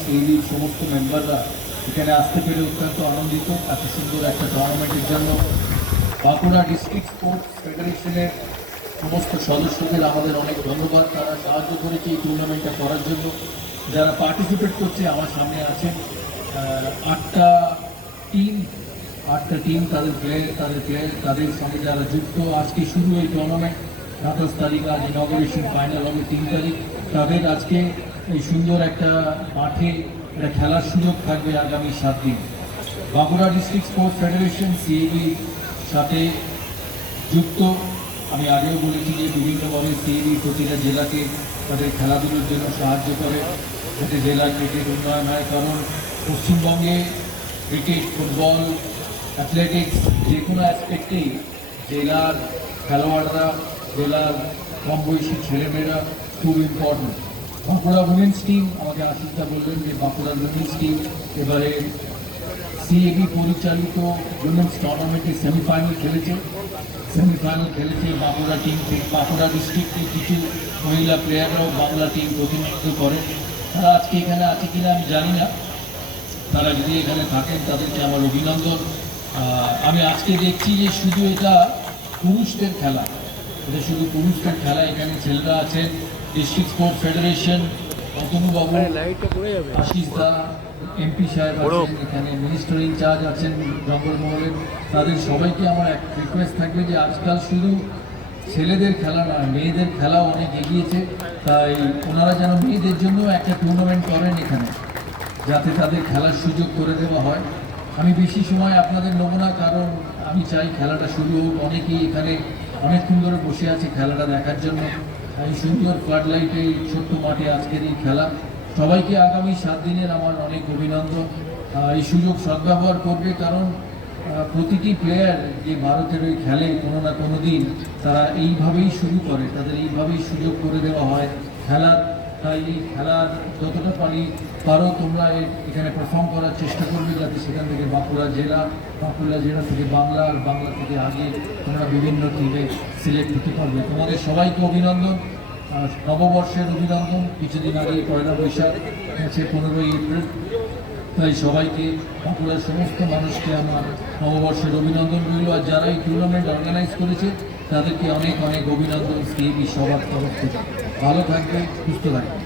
সিএবির সমস্ত মেম্বাররা এখানে আসতে পেরে অত্যন্ত আনন্দিত এত সুন্দর একটা টুর্নামেন্টের জন্য। বাঁকুড়া ডিস্ট্রিক্ট স্পোর্টস ফেডারেশনের সমস্ত সদস্যদের আমাদের অনেক ধন্যবাদ, তারা সাহায্য করেছে এই টুর্নামেন্টটা করার জন্য। যারা পার্টিসিপেট করছে আমার সামনে আছেন আটটা টিম, তাদের সঙ্গে যারা যুক্ত। আজকে শুরু এই টুর্নামেন্ট 27 তারিখ, আজ ইনগরেশন, ফাইনাল হবে 3 তারিখ। তাদের আজকে এই সুন্দর একটা মাঠে একটা খেলার সুযোগ থাকবে আগামী 7 দিন। Bankura district sports federation CAB সাথে যুক্ত। আমি আগেও বলেছি যে বিভিন্নভাবে সিএবি প্রতিটা জেলাকে তাদের খেলাধুলোর জন্য সাহায্য করে, যাতে জেলার ক্রিকেট উন্নয়ন হয়। কারণ পশ্চিমবঙ্গে ক্রিকেট, ফুটবল, অ্যাথলেটিক্স যে কোনো অ্যাসপেক্টেই জেলার খেলোয়াড়রা, জেলার কম বয়সী ছেলেমেয়েরা খুব ইম্পর্টেন্ট। বাঁকুড়া উইমেন্স টিম, আমাকে আশিসদা বললেন যে বাঁকুড়া উইমেন্স টিম এবারে সিএবি পরিচালিত উইমেন্স টুর্নামেন্টে সেমিফাইনাল খেলেছে। বাঁকুড়া টিম থেকে, বাঁকুড়া ডিস্ট্রিক্টে কিছু মহিলা প্লেয়াররাও বাংলা টিম প্রতিনিধিত্ব করে। তারা আজকে এখানে আছে কিনা আমি জানি না, তারা যদি এখানে থাকেন তাদেরকে আমার অভিনন্দন। আমি আজকে দেখছি যে শুধু এটা পুরুষদের খেলা, এখানে ছেলেরা আছেন। ডিস্ট্রিক্ট স্পোর্টস ফেডারেশন, অতনুবাবু, আশিসদা, এমপি সাহেব আছেন, এখানে মিনিস্টার ইনচার্জ আছেন জঙ্গলমহলের। তাদের সবাইকে আমার এক রিকোয়েস্ট থাকবে যে আজকাল শুধু ছেলেদের খেলা নয়, মেয়েদের খেলাও অনেক এগিয়েছে। তাই ওনারা যেন মেয়েদের জন্য একটা টুর্নামেন্ট করেন এখানে, যাতে তাদের খেলার সুযোগ করে দেওয়া হয়। আমি বেশি সময় আপনাদের নেব না, কারণ আমি চাই খেলাটা শুরু হোক। অনেকেই এখানে অনেকক্ষণ ধরে বসে আছে খেলাটা দেখার জন্য। এই সুন্দর ফ্লাড লাইটে ছোট্ট মাঠে আজকের এই খেলা। সবাইকে আগামী 7 দিনের আমার অনেক অভিনন্দন। এই সুযোগ সদ্ব্যবহার করবে, কারণ প্রতিটি প্লেয়ার যে ভারতের ওই খেলে কোনো না কোনো দিন, তারা এইভাবেই শুরু করে, তাদের এইভাবেই সুযোগ করে দেওয়া হয় খেলার। তাই এই খেলার যতটা পারো তোমরা এখানে পারফর্ম করার চেষ্টা করবে, যাতে সেখান থেকে বাঁকুড়া জেলা থেকে বাংলা, আর বাংলা থেকে আগে তোমরা বিভিন্ন টিমে সিলেক্ট হতে পারবে। তোমাদের সবাইকে অভিনন্দন, নববর্ষের অভিনন্দন। কিছুদিন আগে পয়লা বৈশাখ আছে 15ই এপ্রিল, তাই সবাইকে, বাঁকুড়ার সমস্ত মানুষকে আমার নববর্ষের অভিনন্দন রইল। আর যারা এই টুর্নামেন্ট অর্গানাইজ করেছে তাদেরকে অনেক অভিনন্দন সিএবি সবার তরফ থেকে। ভালো থাকবে, সুস্থ থাকবে।